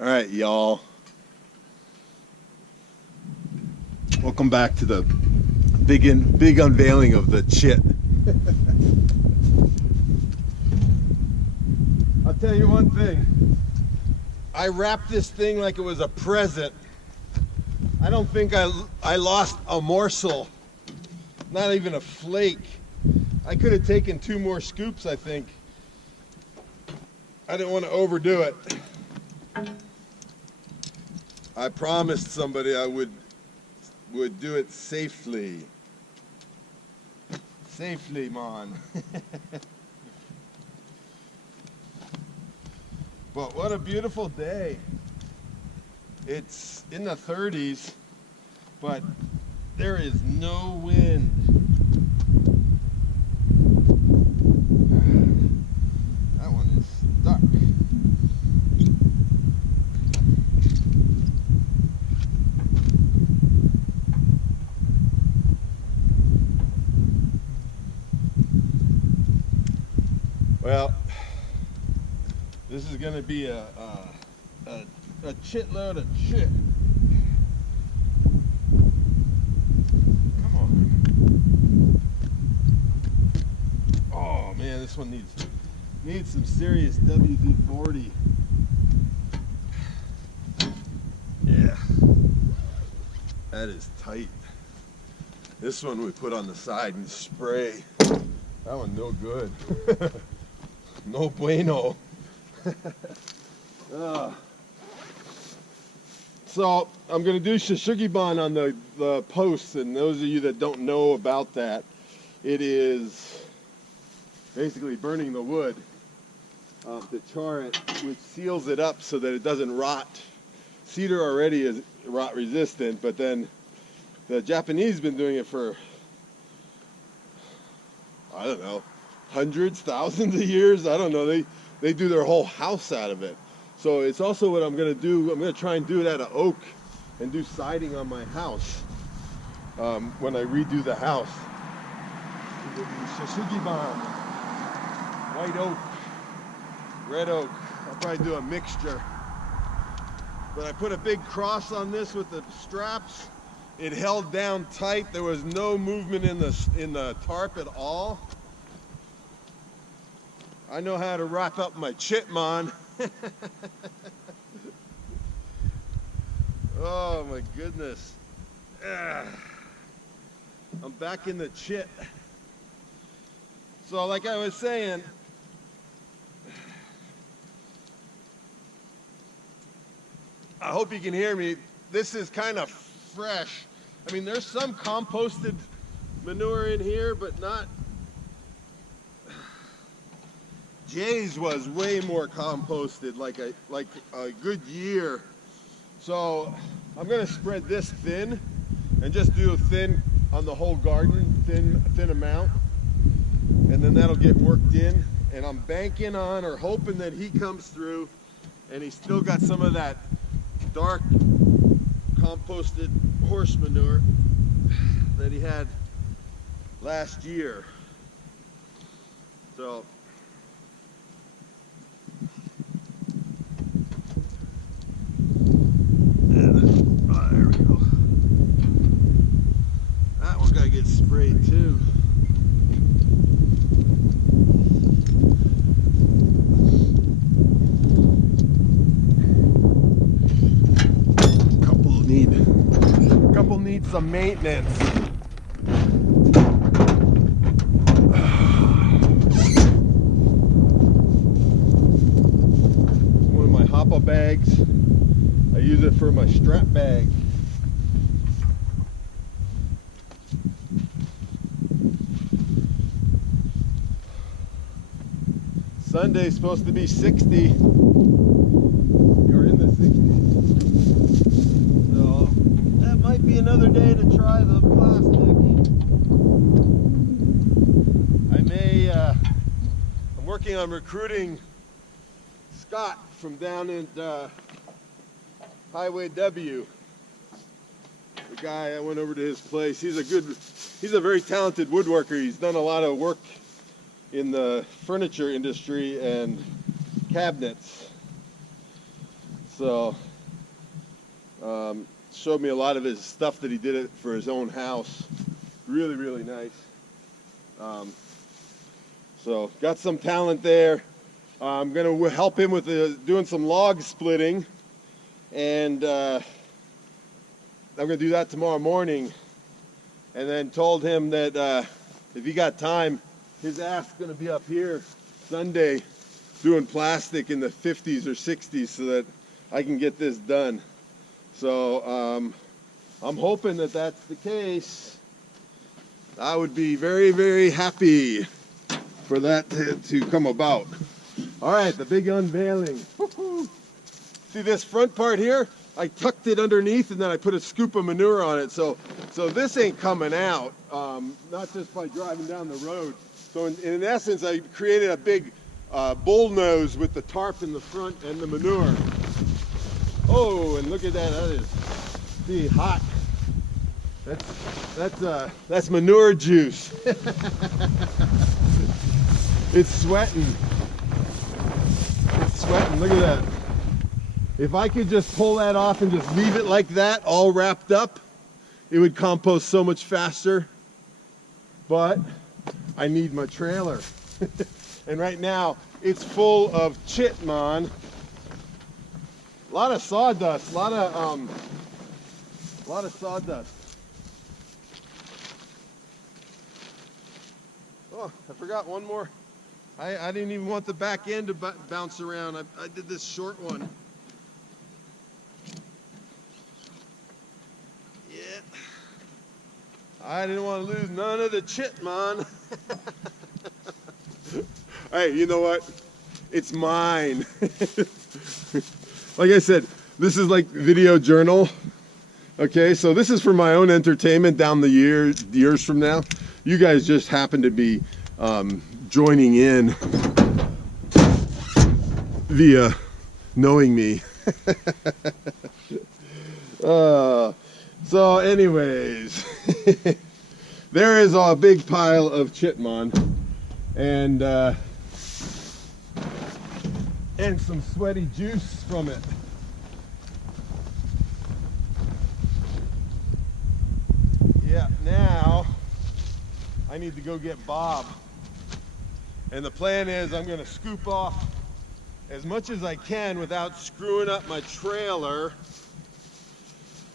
All right, y'all. Welcome back to the big unveiling of the chit. I'll tell you one thing. I wrapped this thing like it was a present. I don't think I lost a morsel, not even a flake. I could have taken 2 more scoops, I think. I didn't want to overdo it. I promised somebody I would do it safely. Safely, Mon. But what a beautiful day. It's in the 30s, but there is no wind. That one is stuck. Well, this is going to be a chitload of chit. Come on. Oh man, this one needs some serious WD-40. Yeah, that is tight. This one we put on the side and spray. That one no good. No bueno. So I'm going to do shishugibon on the posts, and those of you that don't know about that, it is basically burning the wood to char it, which seals it up so that it doesn't rot. Cedar already is rot resistant, but then the Japanese have been doing it for, I don't know, hundreds, thousands of years. I don't know. They do their whole house out of it. So it's also what I'm going to do. I'm going to try and do it out of oak and do siding on my house when I redo the house. Shishugibon, white oak, red oak. I'll probably do a mixture. But I put a big cross on this with the straps. It held down tight. There was no movement in the tarp at all. I know how to wrap up my Chit Mon. Oh my goodness. I'm back in the chit. So like I was saying, I hope you can hear me. This is kind of fresh. I mean, there's some composted manure in here, but not. Jay's was way more composted, like a good year. So I'm gonna spread this thin and just do a thin on the whole garden, thin amount, and then that'll get worked in. And I'm banking on or hoping that he comes through and he's still got some of that dark composted horse manure that he had last year. So there we go. That one's got to get sprayed too. Couple need some maintenance. One of my hopper bags. I use it for my strap bag. Sunday's supposed to be 60. You're in the 60s. So that might be another day to try the plastic. I'm working on recruiting Scott from down in Highway W. The guy, I went over to his place. He's a very talented woodworker. He's done a lot of work in the furniture industry and cabinets. So showed me a lot of his stuff that he did it for his own house. Really, really nice. So got some talent there. I'm gonna help him with doing some log splitting, and I'm gonna do that tomorrow morning. And then told him that if he got time, his ass is gonna be up here Sunday doing plastic in the 50s or 60s so that I can get this done. So I'm hoping that that's the case. I would be very, very happy for that to come about. All right, the big unveiling. Woo-hoo. See this front part here? I tucked it underneath and then I put a scoop of manure on it. So this ain't coming out, not just by driving down the road. So in essence, I created a big bull nose with the tarp in the front and the manure. Oh, and look at that, that is, see, hot. That's manure juice. It's sweating. It's sweating, look at that. If I could just pull that off and just leave it like that, all wrapped up, it would compost so much faster. But I need my trailer. And right now, it's full of Chit Mon. A lot of sawdust, a lot of sawdust. Oh, I forgot one more. I didn't even want the back end to bounce around. I did this short one. Yeah. I didn't want to lose none of the Chit Mon. Hey, you know what? It's mine. Like I said, this is like video journal. Okay, so this is for my own entertainment down the years from now. You guys just happen to be joining in via knowing me. So anyways, there is a big pile of Chit Mon and some sweaty juice from it. Yeah, now I need to go get Bob. And the plan is I'm gonna scoop off as much as I can without screwing up my trailer,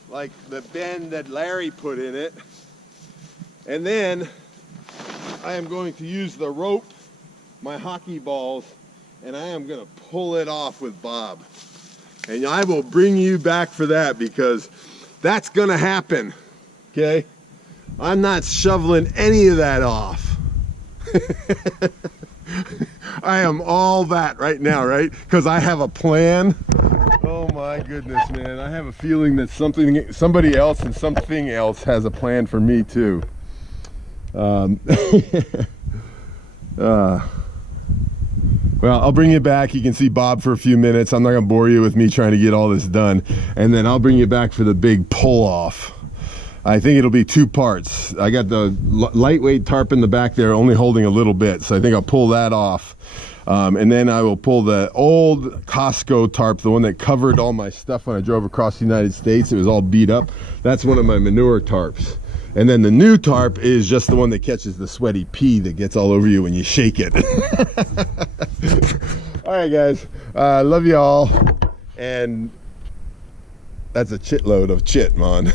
like the bend that Larry put in it. And then I am going to use the rope, my hockey balls, and I am gonna pull it off with Bob. And I will bring you back for that because that's gonna happen, okay? I'm not shoveling any of that off. I am all that right now, right? Because I have a plan. Oh my goodness, man. I have a feeling that somebody else and something else has a plan for me too. Well, I'll bring you back. You can see Bob for a few minutes. I'm not gonna bore you with me trying to get all this done. And then I'll bring you back for the big pull off. I think it'll be two parts. I got the lightweight tarp in the back there, only holding a little bit. So I think I'll pull that off. And then I will pull the old Costco tarp, the one that covered all my stuff when I drove across the United States. It was all beat up. That's one of my manure tarps. And then the new tarp is just the one that catches the sweaty pee that gets all over you when you shake it. All right, guys. Love you all. And that's a chitload of Chit Mon.